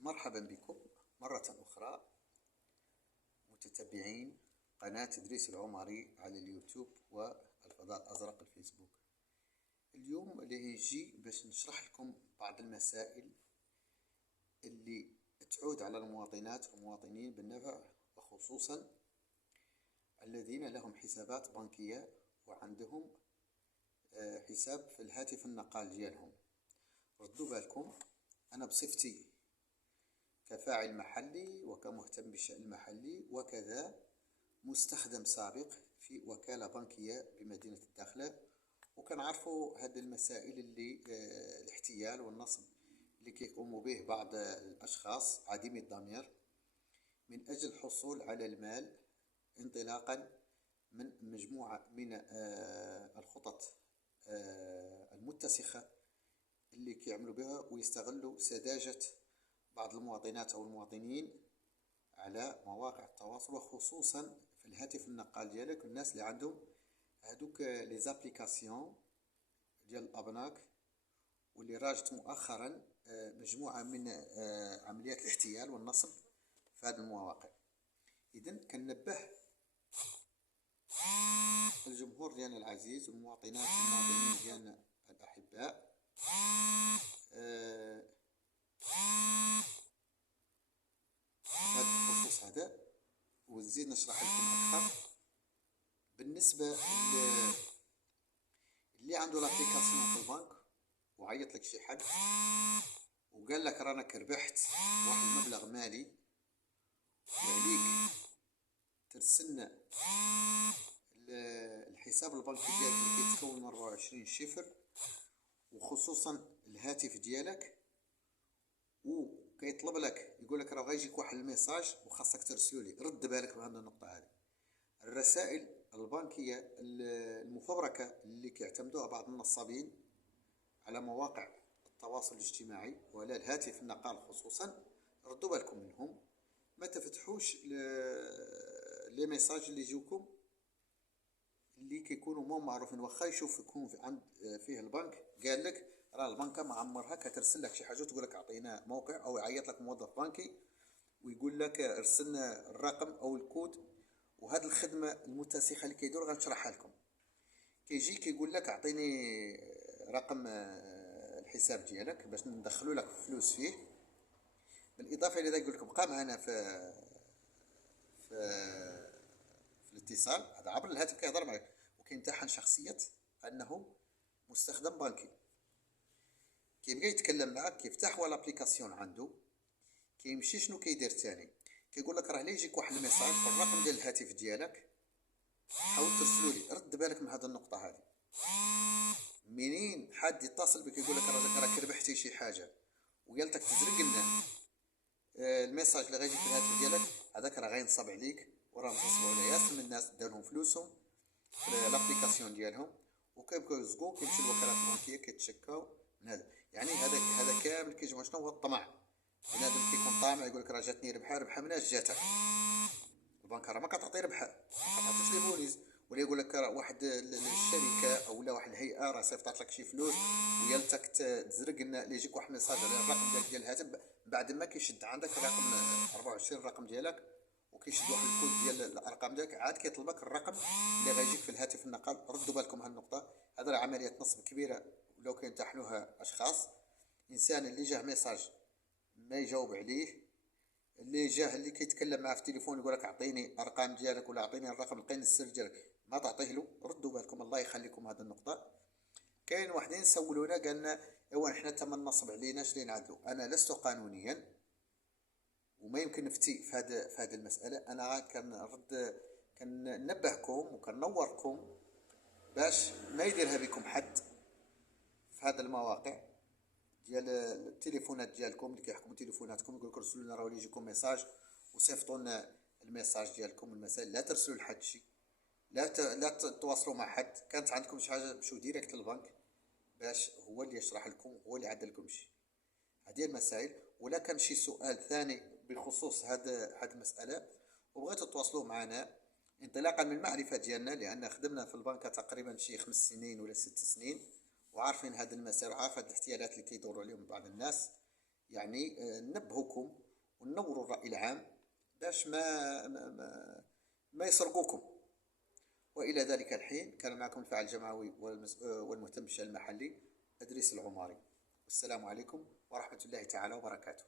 مرحبا بكم مرة أخرى متتبعين قناة إدريس العمري على اليوتيوب والفضاء الأزرق الفيسبوك. اليوم اللي نجي باش نشرح لكم بعض المسائل اللي تعود على المواطنات والمواطنين بالنفع، وخصوصا الذين لهم حسابات بنكية وعندهم حساب في الهاتف النقال ديالهم. ردوا بالكم، أنا بصفتي كفاعل محلي وكمهتم بالشأن المحلي وكذا مستخدم سابق في وكالة بنكية بمدينة الداخلة، وكنعرفوا هذه المسائل اللي الاحتيال والنصب اللي كيقوموا به بعض الأشخاص عديمي الضمير من أجل الحصول على المال، انطلاقا من مجموعة من الخطط المتسخة اللي كيعملوا بها ويستغلوا سذاجة بعض المواطنات أو المواطنين على مواقع التواصل، وخصوصا في الهاتف النقال ديالك. الناس اللي عندهم هادوك لي زابليكاسيون ديال الأبناك، واللي راجت مؤخرا مجموعة من عمليات الاحتيال والنصب في هذه المواقع. إذن كنبه الجمهور ديالنا العزيز والمواطنات والمواطنين ديالنا الأحباء هذا الخصوص هذا، ونزيد نشرح لكم أكثر. بالنسبة اللي عنده لابليكاسيون في البنك وعيط لك شي حد وقال لك رانك ربحت واحد المبلغ مالي وعليك ترسلنا الحساب البنكي ديالك اللي كيتكون من 24 شفر، وخصوصا الهاتف ديالك، وكيطلب لك يقول لك راه غيجيك واحد الميساج وخاصك ترسلو لي. رد بالك من هذه النقطة هذه. الرسائل البنكية المفبركة اللي كيعتمدوها بعض النصابين على مواقع التواصل الاجتماعي وعلى الهاتف النقال خصوصا، ردوا بالكم منهم. ما تفتحوش لي ميساج اللي يجوكم اللي كيكونوا مو معروفين، واخا يشوف يكون عند فيه البنك قال لك راه البنكه معمرها كترسل لك شي حاجه وتقول لك اعطينا موقع، او يعيط لك موظف بنكي ويقول لك ارسلنا الرقم او الكود. وهذه الخدمه المتسخه اللي كيديروا غنشرحها لكم. كيجي كيقول لك اعطيني رقم الحساب ديالك باش ندخلوا لك فلوس فيه، بالاضافه الى ذلك يقول لك بقى معنا في الاتصال. هذا عبر الهاتف كيهضر معك وكيمتحن شخصيه انه مستخدم بنكي. كيبقى يتكلم معك، كيفتح هو لابليكاسيون عنده، كيمشي شنو كيدير ثاني، كيقول لك راه لا يجيك واحد الميساج بالرقم ديال الهاتف ديالك حاول ترسلوا لي. رد بالك من هذه النقطه هذه. منين حد يتصل بك يقول لك راك ربحتي شي حاجه وقالت لك تزرق لنا الميساج اللي غيجيك في الهاتف ديالك، هذاك راه غينصب عليك، وراه نصبوا على ياسر من الناس دارهم فلوسهم في لابليكاسيون ديالهم وكيبقاو يزقوا كيمشيو للوكالات البنكيه كيتشكاو من هذا. يعني هذا كامل كيجمع شنو هو الطمع. بنادم كيكون طامع يقول لك راه جاتني ربحه مناش جاتك؟ البنك راه ما كتعطي ربحه، ما كتعطيش لي بوليس، ولا يقول لك راه واحد الشركه او لا واحد الهيئه راه صيفطات لك شي فلوس ويالتك تزرق لنا اللي يجيك واحد ميساج على الرقم ديالك ديال الهاتف بعد ما كيشد عندك الرقم 24 الرقم ديالك وكيشد واحد الكود ديال الارقام ديالك، عاد كيطلبك الرقم اللي غيجيك في الهاتف النقال. ردوا بالكم هاد النقطه، هذا راه عمليه نصب كبيره ولو كيمتحنوها اشخاص. انسان اللي جاه ميساج ما يجاوب عليه، اللي جاه اللي كيتكلم معاه في التليفون يقول لك اعطيني الارقام ديالك ولا اعطيني الرقم لقيني السر ديالك، ما تعطيه له. ردوا بالكم الله يخليكم هذه النقطه. كاين واحدين سولونا قالنا ايوا حنا تم النصب علينا اش اللي نعدلوا. انا لست قانونيا وما يمكن نفتي في هذه المساله. انا كننبهكم وكنوركم باش ما يديرها بكم حد في هذه المواقع ديال التليفونات ديالكم اللي كيحكموا تليفوناتكم. يقول لكم رسلوا لنا راه يجيكم ميساج وصيفطوا لنا الميساج ديالكم. المسائل لا ترسلوا لحد شي، لا تتواصلوا مع حد. كانت عندكم شي حاجه مشوا ديريكت للبنك باش هو اللي يشرح لكم، هو اللي يعدل لكم شي. هذه المسائل. ولا كان شي سؤال ثاني بخصوص هذه المساله وبغيتوا تواصلوا معنا انطلاقا من المعرفه ديالنا، لان خدمنا في البنكه تقريبا شي 5 سنين ولا 6 سنين، وعارفين هذه المسائل وعارف هذه الاحتيالات اللي كيدوروا عليهم بعض الناس. يعني ننبهوكم وننوروا الرأي العام باش ما يسرقوكم. وإلى ذلك الحين كان معكم الفاعل الجمعوي والمهتم بالشأن المحلي إدريس العماري. والسلام عليكم ورحمة الله تعالى وبركاته.